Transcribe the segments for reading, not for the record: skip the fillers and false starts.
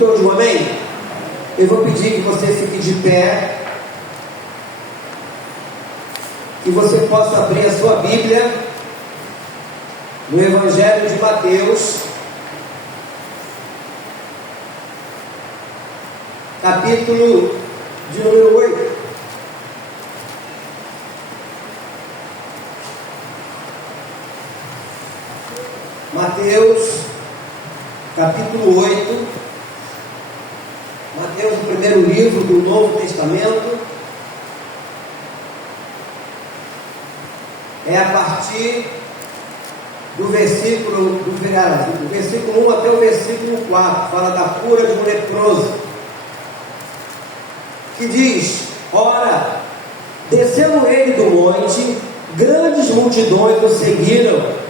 todos digam amém? Eu vou pedir que você fique de pé, que você possa abrir a sua Bíblia no Evangelho de Mateus, capítulo de número 8. Mateus, capítulo 8. Mateus, o primeiro livro do Novo Testamento. É a partir do versículo 1 até o versículo 4. Fala da cura de um leproso, que diz: ora, descendo ele do monte, grandes multidões o seguiram.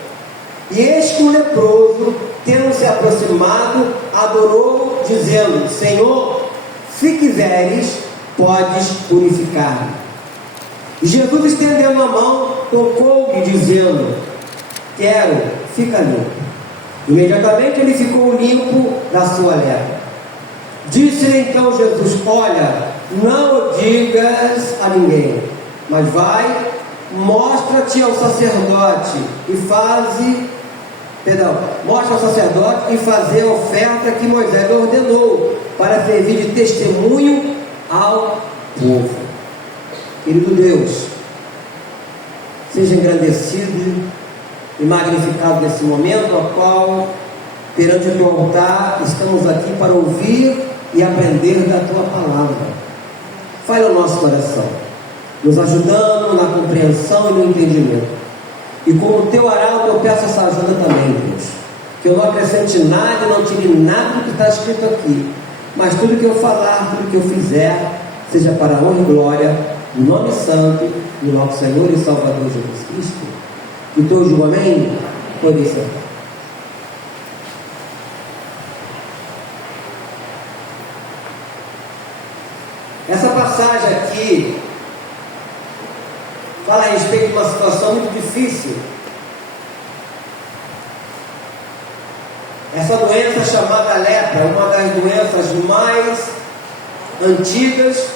E eis que o leproso, tendo se aproximado, adorou, dizendo: Senhor, se quiseres, podes purificar-me. E Jesus, estendendo a mão, tocou-lhe, dizendo: quero, fica limpo. Imediatamente ele ficou limpo da sua lepra. Disse-lhe então Jesus: olha, não o digas a ninguém, mas vai, mostra-te ao sacerdote e mostra ao sacerdote e fazer a oferta que Moisés ordenou, para servir de testemunho ao povo. Querido Deus, seja engrandecido e magnificado nesse momento, ao qual, perante o teu altar, estamos aqui para ouvir e aprender da tua palavra. Fale ao nosso coração, nos ajudando na compreensão e no entendimento. E como teu arauto, eu peço essa ajuda também, Deus, que eu não acrescente nada e não tire nada do que está escrito aqui, mas tudo que eu falar, tudo que eu fizer, seja para a honra e glória do nome santo do nosso Senhor e Salvador Jesus Cristo. E todos digam amém? Pode ser. Essa passagem aqui fala a respeito de uma situação muito difícil. Essa doença chamada lepra é uma das doenças mais antigas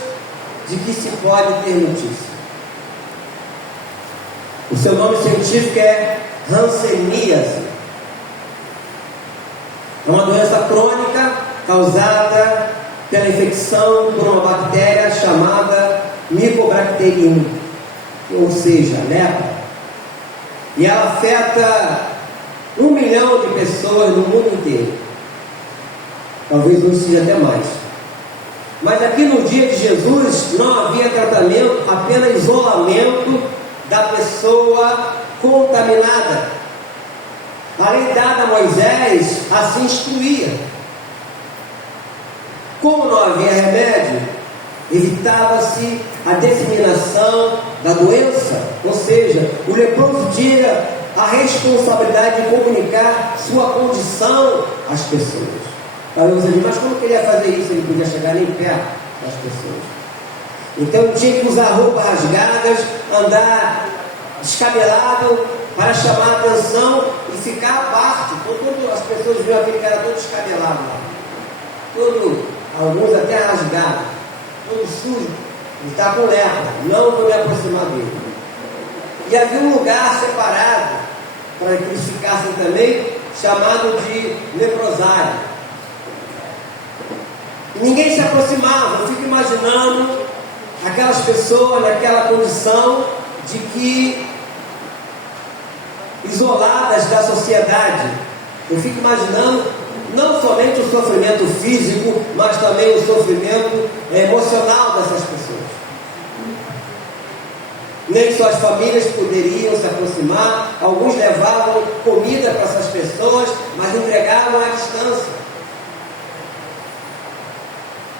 de que se pode ter notícia. O seu nome científico é hanseníase. É uma doença crônica causada pela infecção por uma bactéria chamada Mycobacterium, ou seja, lepra. E ela afeta 1 milhão de pessoas no mundo inteiro. Talvez hoje seja até mais. Mas aqui no dia de Jesus não havia tratamento, apenas isolamento da pessoa contaminada. A lei dada a Moisés assim instruía. Como não havia remédio, evitava-se a disseminação da doença, ou seja, o leproso tinha a responsabilidade de comunicar sua condição às pessoas. Talvez você diga, mas como que ele ia fazer isso? Ele podia chegar nem perto das pessoas. Então ele tinha que usar roupas rasgadas, andar descabelado para chamar a atenção e ficar à parte. Então, quando as pessoas viam aquele cara todo descabelado lá, alguns até rasgados, todo sujo, ele está com lepra, não vou me aproximar dele. E havia um lugar separado para que eles ficassem também, chamado de leprosário. E ninguém se aproximava. Eu fico imaginando aquelas pessoas naquela condição de que isoladas da sociedade. Eu fico imaginando não somente o sofrimento físico, mas também o sofrimento emocional dessas pessoas. Nem suas famílias poderiam se aproximar. Alguns levavam comida para essas pessoas, mas entregavam à distância.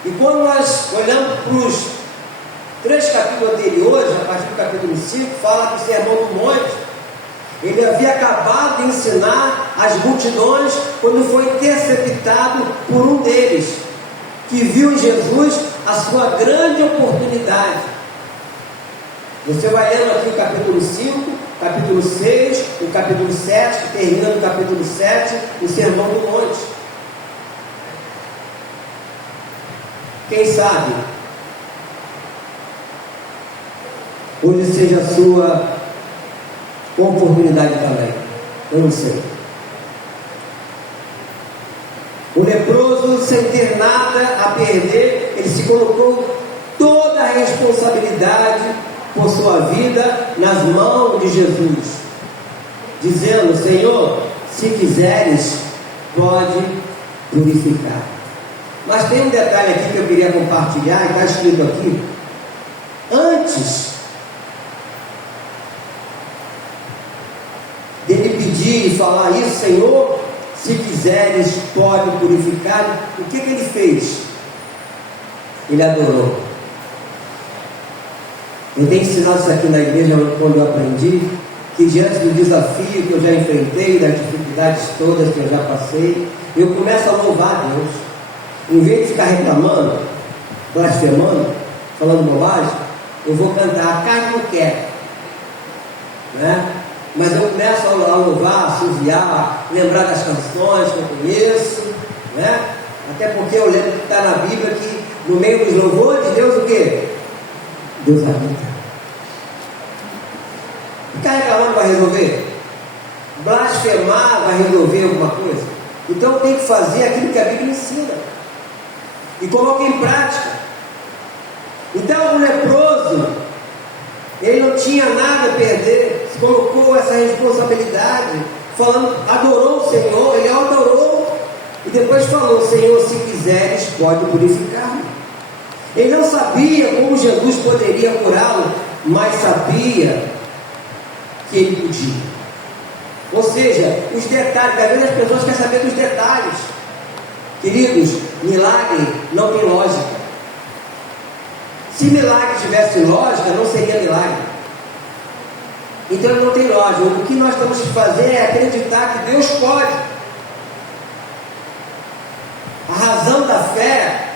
E quando nós olhamos para os 3 capítulos anteriores, a partir do capítulo 5, fala que o Sermão do Monte, ele havia acabado de ensinar as multidões quando foi interceptado por um deles, que viu em Jesus a sua grande oportunidade. Você vai lendo aqui o capítulo 5, capítulo 6, o capítulo 7, que termina no capítulo 7, o Sermão do Monte. Quem sabe hoje seja a sua oportunidade também. Eu não sei. O leproso, sem ter nada a perder, ele se colocou toda a responsabilidade por sua vida nas mãos de Jesus, dizendo: Senhor, se quiseres, pode purificar. Mas tem um detalhe aqui que eu queria compartilhar, e está escrito aqui: antes dele pedir e falar isso, Senhor, se quiseres, pode purificar, o que ele fez? Ele adorou. Eu tenho ensinado isso aqui na igreja quando eu aprendi, que diante do desafio que eu já enfrentei, das dificuldades todas que eu já passei, eu começo a louvar a Deus. Em vez de ficar reclamando, blasfemando, falando bobagem, eu vou cantar, a carne não quer, né? Mas eu começo a louvar, a assoviar, lembrar das canções que eu conheço, né? Até porque eu lembro que está na Bíblia que no meio dos louvores de Deus o quê? Deus habita. Ficar reclamando vai resolver? Blasfemar vai resolver alguma coisa? Então tem que fazer aquilo que a Bíblia ensina e coloca em prática. Então o leproso, ele não tinha nada a perder, se colocou essa responsabilidade, falando, adorou o Senhor, ele adorou e depois falou: Senhor, se quiseres, pode purificar-me. Ele não sabia como Jesus poderia curá-lo, mas sabia que ele podia. Ou seja, os detalhes, às vezes as pessoas querem saber dos detalhes. Queridos, milagre não tem lógica. Se milagre tivesse lógica, não seria milagre. Então não tem lógica. O que nós temos que fazer é acreditar que Deus pode. A razão da fé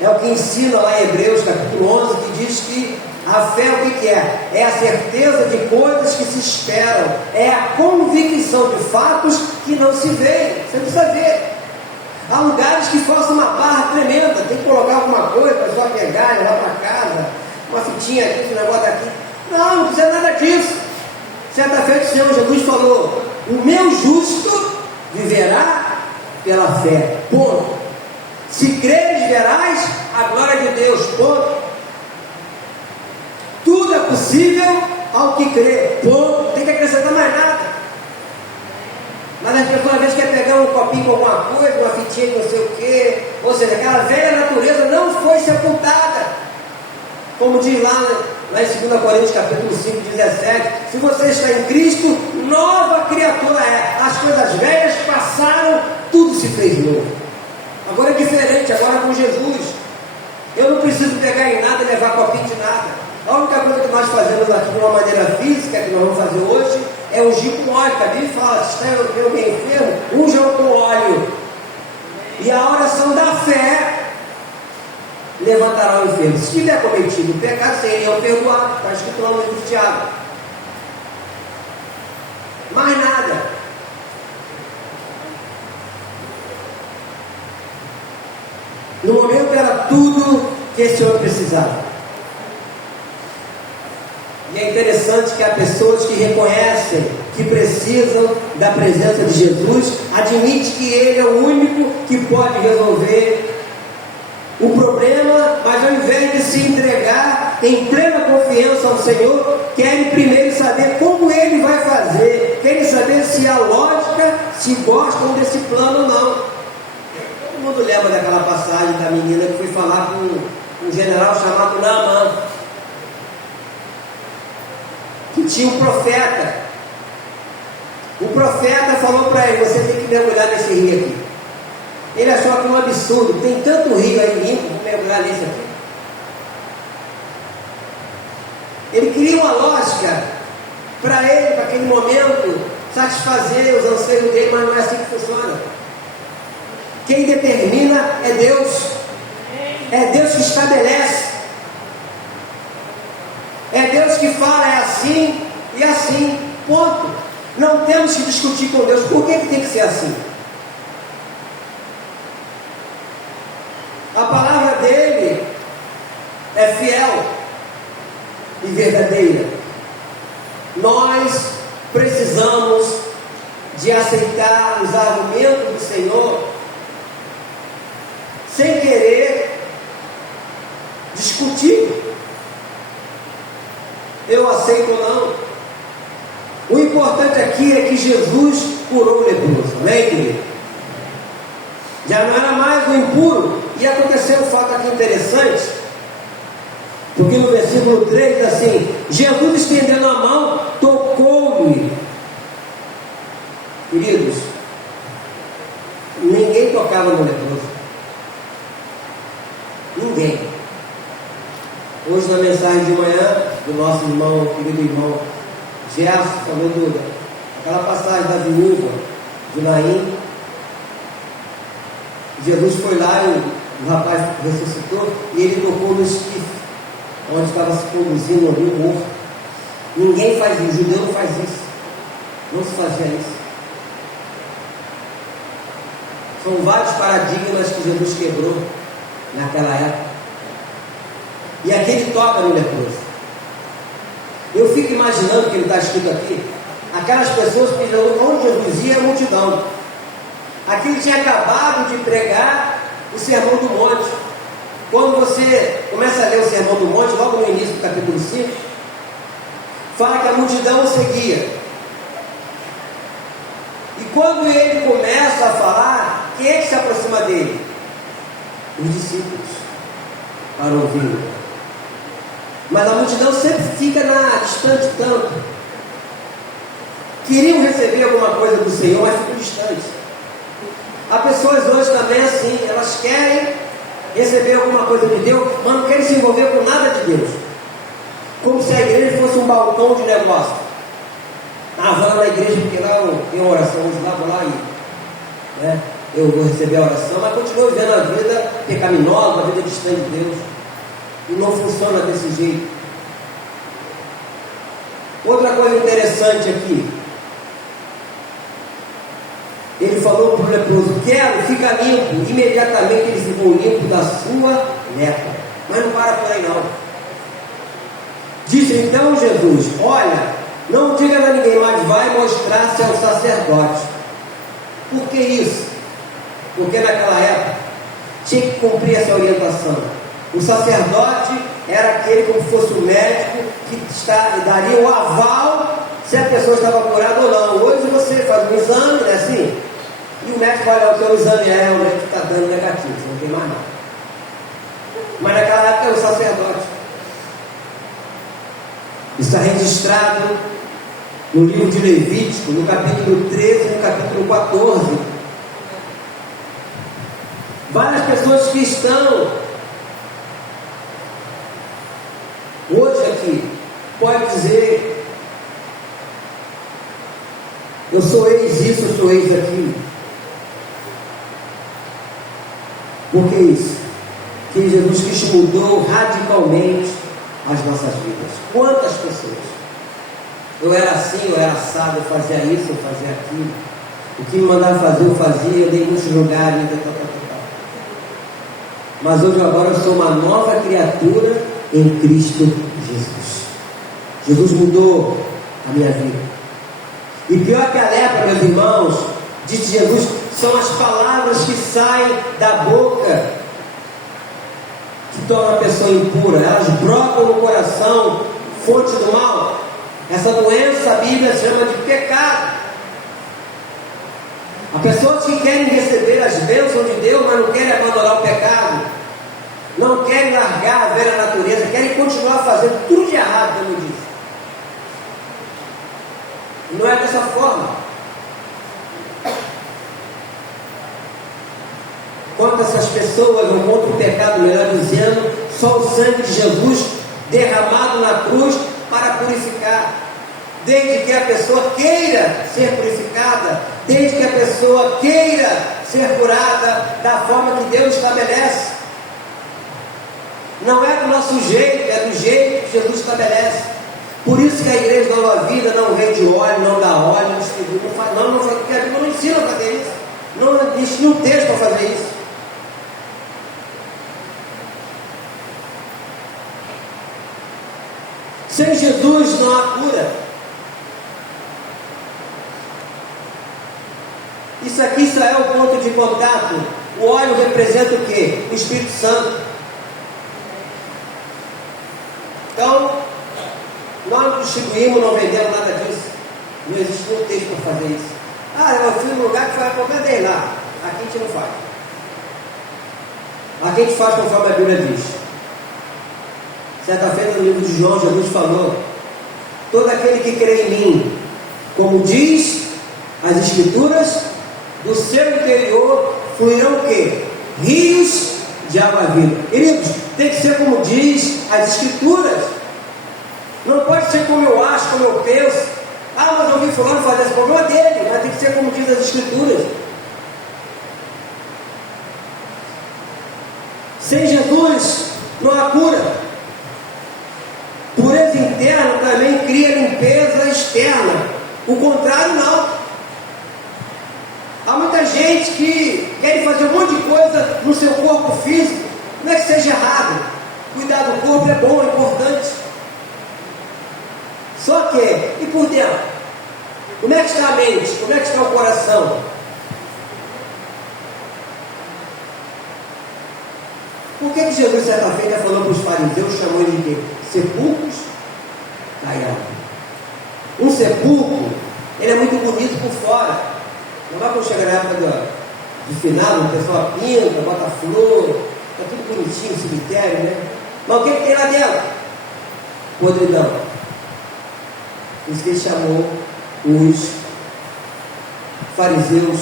é o que ensina lá em Hebreus capítulo 11, que diz que a fé o que é? É a certeza de coisas que se esperam, é a convicção de fatos que não se veem. Você precisa ver. Há lugares que forçam uma barra tremenda, tem que colocar alguma coisa para só pegar, levar para casa, uma fitinha aqui, um negócio aqui. Não, não precisa nada disso. Certa feita o Senhor Jesus falou: o meu justo viverá pela fé. Ponto. Se creres, verás a glória de Deus. Ponto. Tudo é possível ao que crê. Ponto. Não tem que acrescentar mais nada. Mas as pessoas às vezes querem pegar um copinho com alguma coisa, uma fitinha de não sei o quê. Ou seja, aquela velha natureza não foi sepultada. Como diz lá em 2 Coríntios capítulo 5, 17: se você está em Cristo, nova criatura é. As coisas velhas passaram, tudo se fez novo. Agora é diferente, agora com Jesus. Eu não preciso pegar em nada e levar copinho de nada. A única coisa que nós fazemos aqui de uma maneira física, que nós vamos fazer hoje, é ungir com óleo. A Bíblia fala: se está alguém enfermo, unja com óleo. E a oração da fé levantará o enfermo. Se tiver cometido o pecado, seriam perdoados. Está escrito lá no livro de Tiago. Mais nada. No momento era tudo que esse homem precisava. E é interessante que há pessoas que reconhecem que precisam da presença de Jesus, admite que Ele é o único que pode resolver o problema, mas ao invés de se entregar em plena confiança ao Senhor, querem primeiro saber como Ele vai fazer, querem saber se há lógica, se gostam desse plano ou não. Todo mundo lembra daquela passagem da menina que foi falar com um general chamado Naamã, que tinha um profeta. O profeta falou para ele: você tem que mergulhar nesse rio aqui. Ele achou aquilo um absurdo, tem tanto rio aí limpo, vou mergulhar nesse aqui. Ele queria uma lógica para ele, para aquele momento, satisfazer os anseios dele, mas não é assim que funciona. Quem determina é Deus. É Deus que estabelece. É Deus que fala: é assim e assim, ponto. Não temos que discutir com Deus por que tem que ser assim. A palavra dele é fiel e verdadeira. Nós precisamos de aceitar os argumentos do Senhor sem querer discutir. Eu aceito ou não. O importante aqui é que Jesus curou o leproso. Amém, querido? Já não era mais o impuro. E aconteceu um fato aqui interessante, porque no versículo 3 diz assim: Jesus estendendo a mão, tocou-lhe. Queridos, ninguém tocava no leproso. Ninguém. Hoje na mensagem de manhã do nosso irmão, querido irmão Gerson, falou aquela passagem da viúva de Naim. Jesus foi lá e o rapaz ressuscitou e ele tocou no esquife onde estava se conduzindo ali o morto. Ninguém faz isso, o judeu não faz isso, não se fazia isso. São vários paradigmas que Jesus quebrou naquela época. E aqui ele toca no leproso. Eu fico imaginando que ele está escrito aqui, aquelas pessoas que onde Jesus ia, a multidão. Aqui ele tinha acabado de pregar o Sermão do Monte. Quando você começa a ler o Sermão do Monte, logo no início do capítulo 5, fala que a multidão o seguia. E quando ele começa a falar, quem é que se aproxima dele? Os discípulos, para ouvir. Mas a multidão sempre fica distante tanto. Queriam receber alguma coisa do Senhor, mas ficam distantes. Há pessoas hoje também assim, elas querem receber alguma coisa de Deus, mas não querem se envolver com nada de Deus. Como se a igreja fosse um balcão de negócio. Vou lá na igreja porque lá tem uma oração, hoje lá, vou lá e eu vou receber a oração, mas continuo vivendo a vida pecaminosa, a vida distante de Deus. E não funciona desse jeito. Outra coisa interessante aqui. Ele falou para o leproso: quero, fica limpo. Imediatamente ele ficou limpo da sua lepra. Mas não para por aí não. Disse então Jesus: olha, não diga a ninguém, mas vai mostrar-se ao sacerdote. Por que isso? Porque naquela época tinha que cumprir essa orientação. O sacerdote era aquele como fosse o médico que daria o aval se a pessoa estava curada ou não. Hoje você faz um exame, né, assim, e o médico vai olhar o teu exame o médico está dando negativo, você não tem mais nada. Mas naquela época era o sacerdote. Está registrado no livro de Levítico, no capítulo 13 e no capítulo 14. Várias pessoas que estão hoje aqui pode dizer: eu sou ex isso, eu sou ex aquilo. Por que isso? Que Jesus Cristo mudou radicalmente as nossas vidas. Quantas pessoas? Eu era assim, eu era assado, eu fazia isso, eu fazia aquilo. O que me mandava fazer, eu fazia, eu dei muitos lugares, Mas hoje agora eu sou uma nova criatura em Cristo Jesus. Jesus mudou a minha vida. E pior que a lepra, meus irmãos, disse Jesus, são as palavras que saem da boca que tornam a pessoa impura. Elas brotam no coração, fonte do mal. Essa doença a Bíblia chama de pecado. Há pessoas que querem receber as bênçãos de Deus, mas não querem abandonar o pecado, não querem largar a velha natureza, querem continuar fazendo tudo de errado, como eu disse. Não é dessa forma. Quanto essas pessoas não contra o pecado, melhor dizendo, só o sangue de Jesus derramado na cruz para purificar. Desde que a pessoa queira ser purificada, desde que a pessoa queira ser curada da forma que Deus estabelece. Não é do nosso jeito, é do jeito que Jesus estabelece. Por isso que a igreja da Nova Vida não vende óleo, não dá óleo, não faz, porque a Bíblia não ensina a fazer isso. Não ensina um texto para fazer isso. Sem Jesus não há cura. Isso aqui só é o ponto de contato. O óleo representa o quê? O Espírito Santo. Então, nós não distribuímos, não vendemos nada disso. Não existe nenhum texto para fazer isso. Eu fui num lugar que faz qualquer vez lá. Aqui a gente não faz. Aqui a gente faz conforme a Bíblia diz. Certa feita no livro de João, Jesus falou: todo aquele que crê em mim, como diz as Escrituras, do seu interior fluirão o quê? Rios de água viva. Queridos, tem que ser como diz as Escrituras. Não pode ser como eu acho, como eu penso. Mas eu ouvi fulano fazer esse problema dele. Mas tem que ser como diz as Escrituras. Sem Jesus não há cura. Pureza interna também cria limpeza externa. O contrário não. Há muita gente que quer fazer um monte de coisa no seu corpo físico. Não é que seja errado. Cuidar do corpo é bom, é importante. Só que, e por dentro? Como é que está a mente? Como é que está o coração? Por que Jesus, certa feita, falou para os fariseus, chamou ele de quê? Sepulcros caiados. Um sepulcro, ele é muito bonito por fora. Não vai quando chega na época do final, o pessoal pinta, bota flor, está tudo bonitinho, cemitério, né? Mas o que tem lá dentro? Podridão. Por isso que ele chamou os fariseus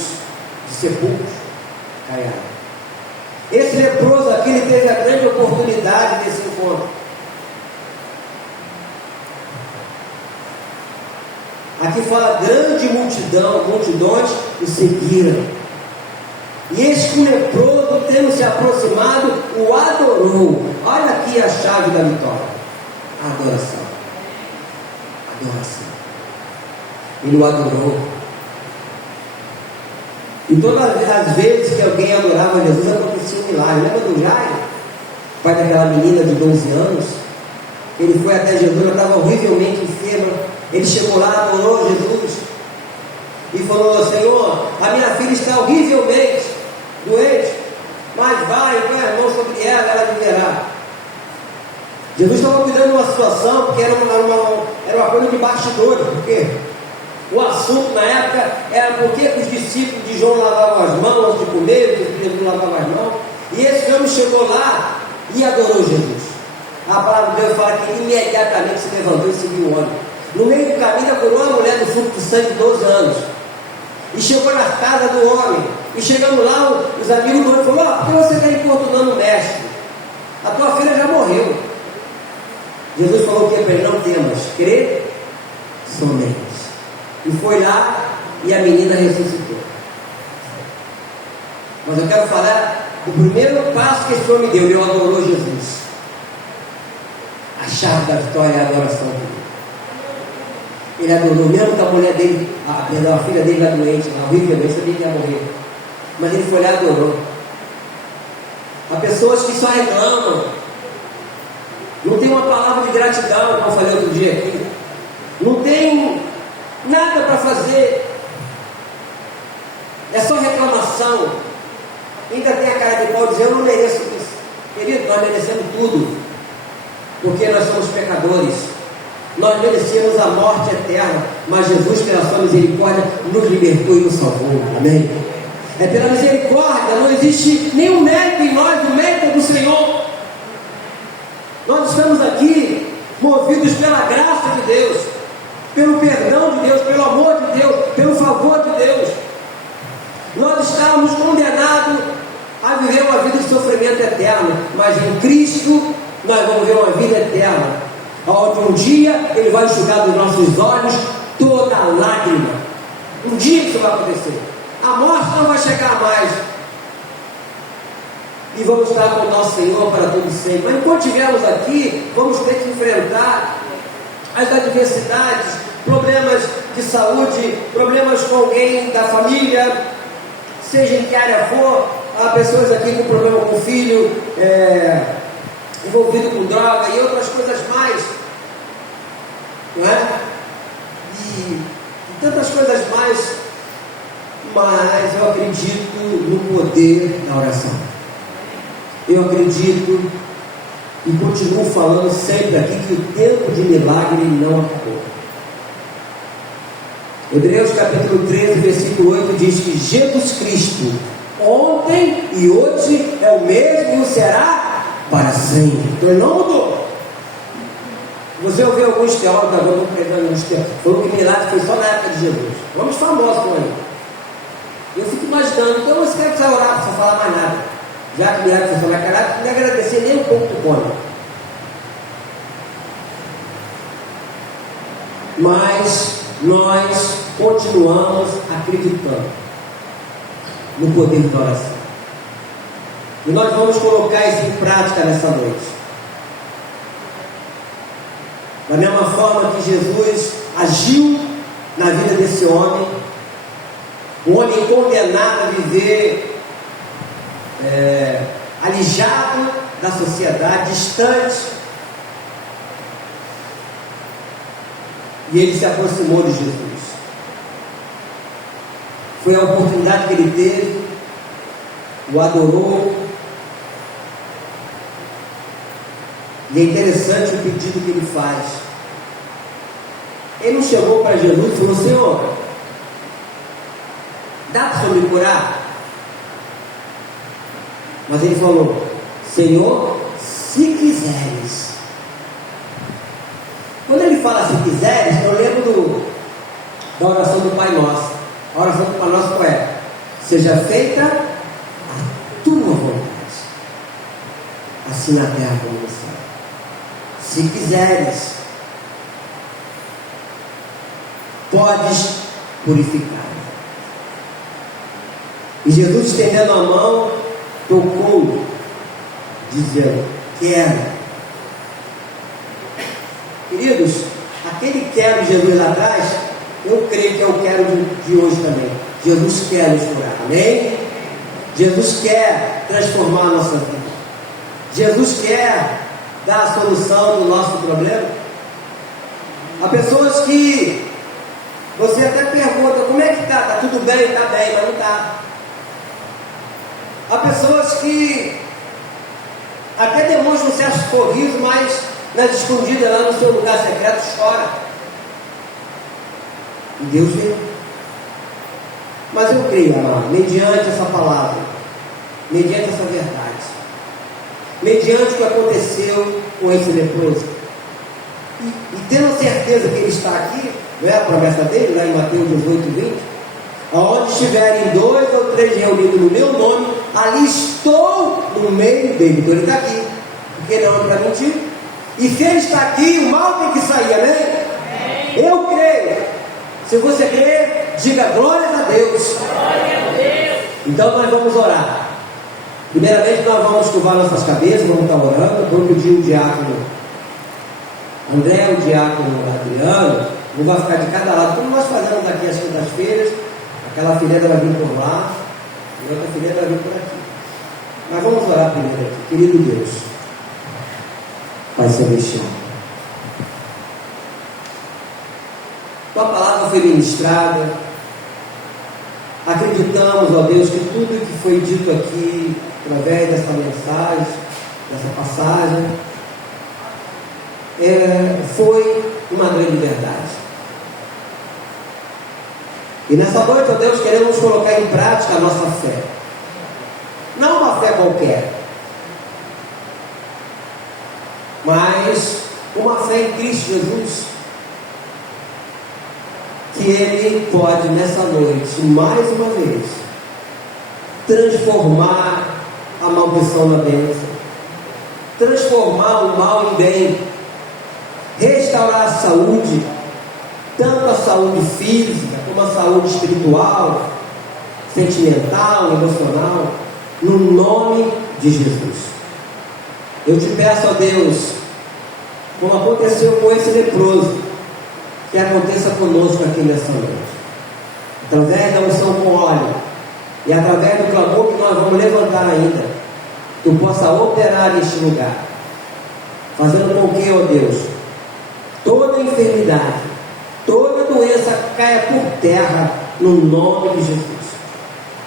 de sepulcros caiados. Esse leproso aqui, ele teve a grande oportunidade desse encontro. Aqui fala grande multidões o seguiram. E eis que o leproso, tendo se aproximado, o adorou. Olha aqui a chave da vitória: adoração. Adoração. Ele o adorou. E todas as vezes que alguém adorava Jesus, acontecia um milagre. Lembra do Jairo, pai daquela menina de 12 anos? Ele foi até Jesus, ela estava horrivelmente enferma. Ele chegou lá, adorou Jesus e falou: Senhor, a minha filha está horrivelmente doente, mas vai, põe a mão sobre ela viverá. Jesus estava cuidando de uma situação, porque era uma coisa de bastidores. Por quê? O assunto na época era por que os discípulos de João lavavam as mãos antes de comer, os discípulos não lavavam as mãos. E esse homem chegou lá e adorou Jesus. A palavra de Deus fala que imediatamente se levantou e seguiu o homem. No meio do caminho, curou uma mulher do fluxo de sangue de 12 anos. E chegou na casa do homem. E chegando lá, os amigos do homem falaram: por que você está importunando o mestre? A tua filha já morreu. Jesus falou o que para ele? Não temas, crê somente. E foi lá e a menina ressuscitou. Mas eu quero falar do primeiro passo que esse homem deu. Ele adorou Jesus. A chave da vitória é a adoração dele. Ele adorou, mesmo que a mulher dele, a filha dele era doente, horrivelmente, sabia que ia morrer. Mas ele foi lá e adorou. Há pessoas que só reclamam. Não tem uma palavra de gratidão, como eu falei outro dia aqui. Não tem nada para fazer. É só reclamação. Ainda tem a cara de pau dizer: eu não mereço isso. Querido, nós merecemos tudo. Porque nós somos pecadores. Nós merecíamos a morte eterna, mas Jesus, pela sua misericórdia, nos libertou e nos salvou. Amém? É pela misericórdia, não existe nenhum mérito em nós, o mérito é do Senhor. Nós estamos aqui movidos pela graça de Deus, pelo perdão de Deus, pelo amor de Deus, pelo favor de Deus. Nós estávamos condenados a viver uma vida de sofrimento eterno, mas em Cristo nós vamos ver uma vida eterna, onde um dia Ele vai enxugar dos nossos olhos toda a lágrima. Um dia isso vai acontecer. A morte não vai chegar mais. E vamos estar com o nosso Senhor para todo sempre. Mas enquanto estivermos aqui, vamos ter que enfrentar as adversidades, problemas de saúde, problemas com alguém da família, seja em que área for. Há pessoas aqui com problema com o filho, envolvido com droga e outras coisas mais. não é? E tantas coisas mais, mas eu acredito no poder da oração. Eu acredito e continuo falando sempre aqui que o tempo de milagre não acabou. Hebreus capítulo 13, versículo 8 diz que Jesus Cristo ontem e hoje é o mesmo e o será para sempre. Então ele não mudou. Você ouviu alguns teólogos agora pregando nos teólogos, falou que milagre foi só na época de Jesus. Vamos famosos com ele. Eu fico imaginando, então você quer precisar orar para você falar mais nada. Já que milagre foi só naquela época, não agradecer nem um pouco do pão. Mas nós continuamos acreditando no poder da oração. E nós vamos colocar isso em prática nessa noite. Da mesma forma que Jesus agiu na vida desse homem, um homem condenado a viver alijado da sociedade, distante, e ele se aproximou de Jesus. Foi a oportunidade que ele teve, o adorou. E é interessante o pedido que ele faz. Ele não chegou para Jesus e falou: Senhor, dá para o Senhor me curar? Mas ele falou: Senhor, se quiseres. Quando ele fala se quiseres, eu lembro da oração do Pai Nosso. A oração do Pai Nosso qual é? Seja feita a tua vontade, assim na terra como no céu. Se quiseres, podes purificar. E Jesus, estendendo a mão, tocou, dizendo: quero. Queridos, aquele quero de Jesus lá atrás, eu creio que é o quero de hoje também. Jesus quer nos curar, amém? Jesus quer transformar a nossa vida. Jesus quer dar a solução do nosso problema. Há pessoas que você até pergunta: como é que está? Está tudo bem? Está bem, mas não está. Há pessoas que até demonstram um certo sorriso, mas nas escondidas lá no seu lugar secreto chora. E Deus vê. Mas eu creio, amado, mediante essa palavra, mediante essa verdade, mediante o que aconteceu com esse leproso, e tendo certeza que ele está aqui, não é a promessa dele, lá em Mateus 18:20, aonde estiverem 2 ou 3 reunidos no meu nome, ali estou no meio dele. Então ele está aqui, porque ele é homem para mentir. E se ele está aqui, o mal tem que sair, amém? Amém. Eu creio. Se você crê, diga glórias a Deus. Glória a Deus. Então nós vamos orar. Primeiramente nós vamos curvar nossas cabeças, vamos estar orando. Vou pedir o diácono André, o diácono Adriano, um vai ficar de cada lado, como nós fazemos aqui às quintas-feiras. Aquela fileira vai vir por lá e outra fileira vai vir por aqui. Mas vamos orar primeiro aqui. Querido Deus, Pai Celestial, Tua palavra foi ministrada. Acreditamos, ó Deus, que tudo que foi dito aqui, através dessa mensagem, dessa passagem, foi uma grande verdade. E nessa noite, ó Deus, queremos colocar em prática a nossa fé. Não uma fé qualquer, mas uma fé em Cristo Jesus, que Ele pode nessa noite, mais uma vez, transformar a maldição na bênção, transformar o mal em bem, restaurar a saúde, tanto a saúde física como a saúde espiritual, sentimental, emocional, no nome de Jesus. Eu te peço, ó Deus, como aconteceu com esse leproso, que aconteça conosco aqui nessa noite, através da unção com óleo e através do clamor que nós vamos levantar ainda, tu possa operar neste lugar, fazendo com que, ó Deus, toda toda enfermidade, toda doença caia por terra no nome de Jesus.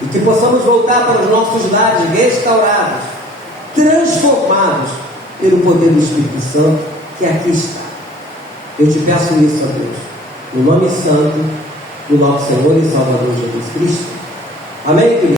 E que possamos voltar para os nossos lares restaurados, transformados pelo poder do Espírito Santo que aqui está. Eu te peço isso, ó Deus, no nome santo do nosso Senhor e Salvador Jesus Cristo. Amém, querido?